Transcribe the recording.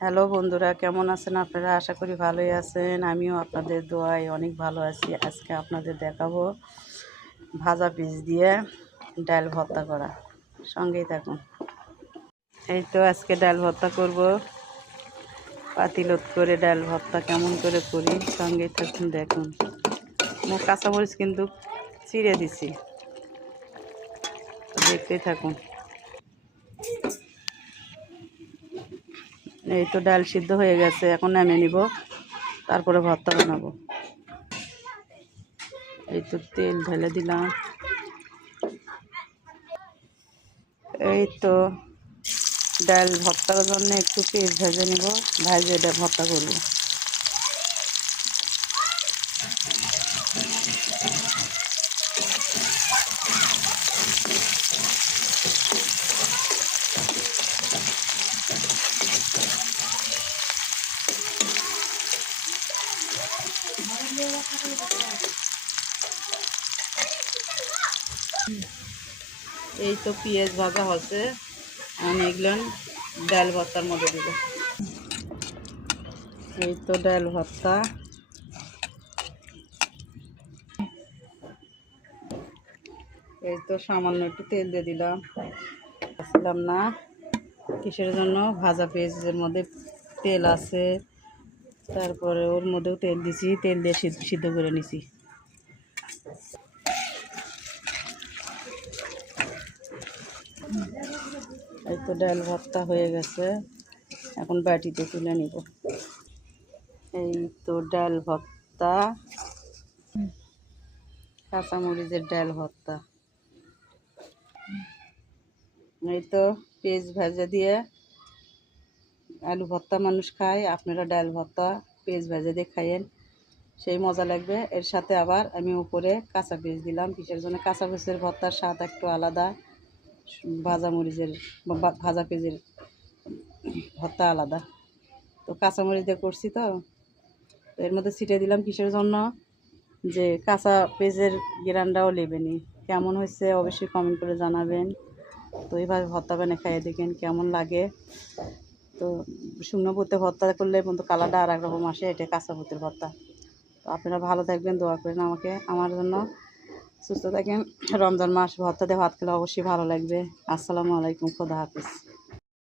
Hello বন্ধুরা, কেমন আছেন আপনারা? আশা করি ভালোই আছেন। আমিও আপনাদের দোয়ায় অনেক ভালো আছি। আজকে আপনাদের দেখাবো ভাজা পিস দিয়ে ডাল ভর্তা করা। সঙ্গেই থাকুন। এই তো আজকে ডাল ভর্তা করব। পাতিলত করে ডাল ভর্তা কেমন করে করি সঙ্গেই থাকুন, দেখুন। কাঁচামরিচ কিন্তু চিড়ে দিছি, দেখতেই থাকুন। এই তো ডাল সিদ্ধ হয়ে গেছে, এখন নামে নিব, তারপরে ভর্তা বানাবো। এই তো তেল ঢেলে দিলাম। এই তো ডাল ভর্তার জন্য একটু পেঁয়াজ ভেজে নিব, ভাজে এটা ভর্তা করব। এই তো পেঁয়াজ ভাজা হচ্ছে, আমি এগুলো ডাল ভর্তার মধ্যে দিব। এই তো ডাল ভর্তা। এই তো সামান্য একটু তেল দিয়ে দিলাম, আসলাম না কিসের জন্য, ভাজা পেঁয়াজের মধ্যে তেল আছে, তারপরে ওর মধ্যেও তেল দিছি, তেল দিয়ে সিদ্ধ করে নিছি। এই তো ডাল ভর্তা হয়ে গেছে, এখন বাটিতে তুলে নিব। এই তো ডাল ভর্তা, কাঁচামরিচের ডাল ভর্তা। এই তো পেঁয়াজ ভাজা দিয়ে আলু ভর্তা মানুষ খায়, আপনারা ডাল ভর্তা পেঁয়াজ ভাজা দিয়ে খাইয়েন, সেই মজা লাগবে। এর সাথে আবার আমি উপরে কাঁচা পেঁয়াজ দিলাম, কিসের জন্য? কাঁচা পেঁয়াজের ভর্তার স্বাদ একটু আলাদা, ভাজা মরিচের ভাজা পেঁয়াজের ভর্তা আলাদা। তো কাঁচামরিচ দিয়ে করছি, তো এর মধ্যে ছিটে দিলাম কিসের জন্য? যে কাঁচা পেঁয়াজের গ্রানটাও লেবেনি। কেমন হয়েছে অবশ্যই কমেন্ট করে জানাবেন। তো এইভাবে ভর্তা বানিয়ে খাইয়ে দেখেন কেমন লাগে। তো শুকনো পুঁতে ভর্তা করলে কিন্তু কালারটা আর একরকম আসে, এটা কাঁচা পুঁতের ভর্তা। তো আপনারা ভালো থাকবেন, দোয়া করেন আমাকে, আমার জন্য সুস্থ থাকেন। রমজান মাস ভর্তা দিয়ে ভাত খেলে অবশ্যই ভালো লাগবে। আসসালামু আলাইকুম, খোদা হাফিজ।